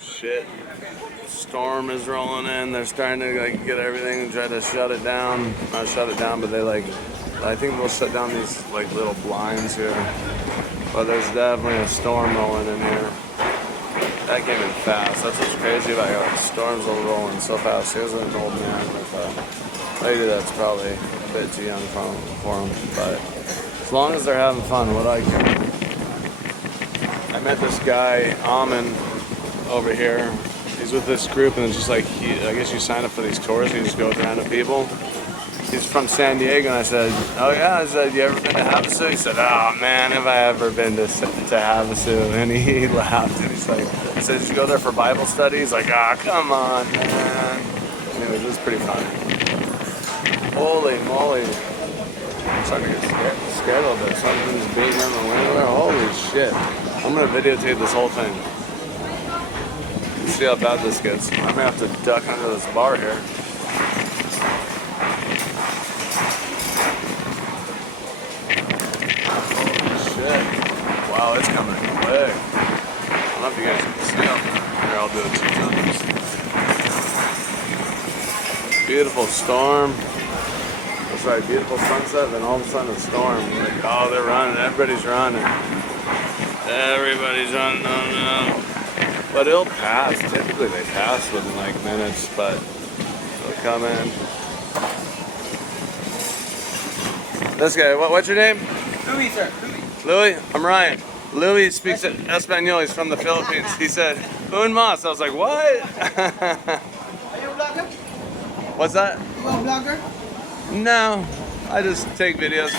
Shit. Storm is rolling in. They're starting to like get everything and try to shut it down. Not shut it down, but they like, I think they'll shut down these like little blinds here. But there's definitely a storm rolling in here. That came in fast. That's what's crazy about it. Storms are rolling so fast. Here's an old man with a lady that's probably a bit too young for him. But as long as they're having fun, what do I care? I met this guy, Amin, over here. He's with this group, and it's just like, I guess you sign up for these tours and you just go with random people. He's from San Diego, and I said, oh yeah, I said, you ever been to Havasu? He said, oh man, have I ever been to Havasu? And he laughed, and he's like, I said, did you go there for Bible study? He's like, ah, oh, come on, man. Anyways, it was pretty fun. Holy moly. I'm starting to get scared a little bit. Something's beating on the window there. Holy shit. I'm going to videotape this whole thing. See how bad this gets. I may have to duck under this bar here. Shit. Wow, it's coming quick. I don't know if you guys can see up there. Here, I'll do it 2 times. Beautiful storm. That's right, beautiful sunset, then all of a sudden a storm. Like, oh, they're running. Everybody's running. Everybody's running. Oh no. But it'll pass. Typically they pass within like minutes, but it'll come in. This guy, what's your name? Louis, sir. Louis? I'm Ryan. Louis speaks Espanol. He's from the Philippines. He said, Un mas. I was like, what? Are you a vlogger? What's that? You a vlogger? No. I just take videos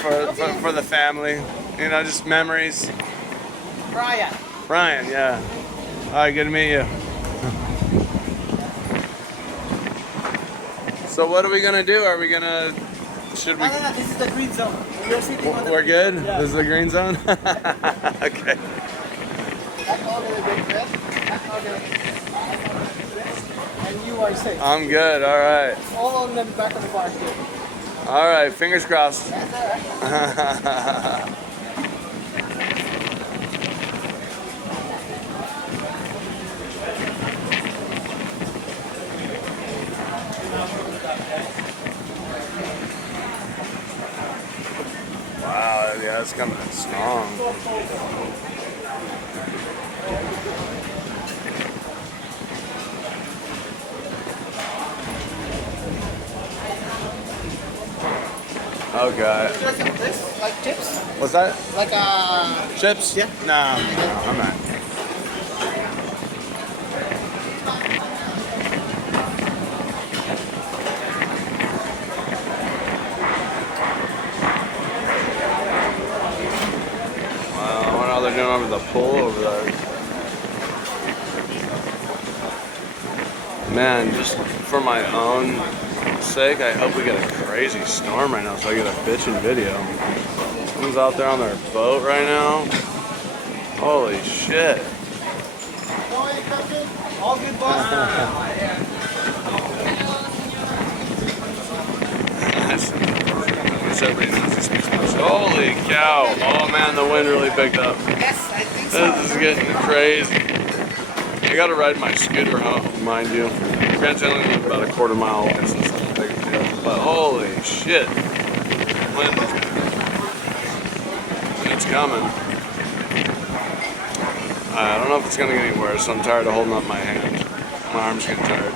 for the family. You know, just memories. Brian. Brian, yeah. All right, good to meet you. So what are we gonna do? Are we gonna? Should we? No, this is the green zone. We're sitting on the. We're good. Yeah. This is the green zone. Okay. That's all the big red. That's all the. And you are safe. I'm good. All right. All on the back of the bar here. All right. Fingers crossed. That's all right. Wow, yeah, it's coming in strong. Okay. Like this, like chips? What's that? Like Chips? Yeah. No, I'm not. They're doing over the pool over there. Man, just for my own sake, I hope we get a crazy storm right now so I get a bitchin' video. Someone's out there on their boat right now. Holy shit. all good, boss. Everybody knows he speaks English. Holy cow. Oh man, the wind really picked up. Yes, I think so. This is getting crazy. I gotta ride my scooter home, mind you. Grant's only live about a quarter mile away, so it's not a big deal. But holy shit. Wind. It's coming. I don't know if it's gonna get any worse. I'm tired of holding up my hand. My arm's getting tired.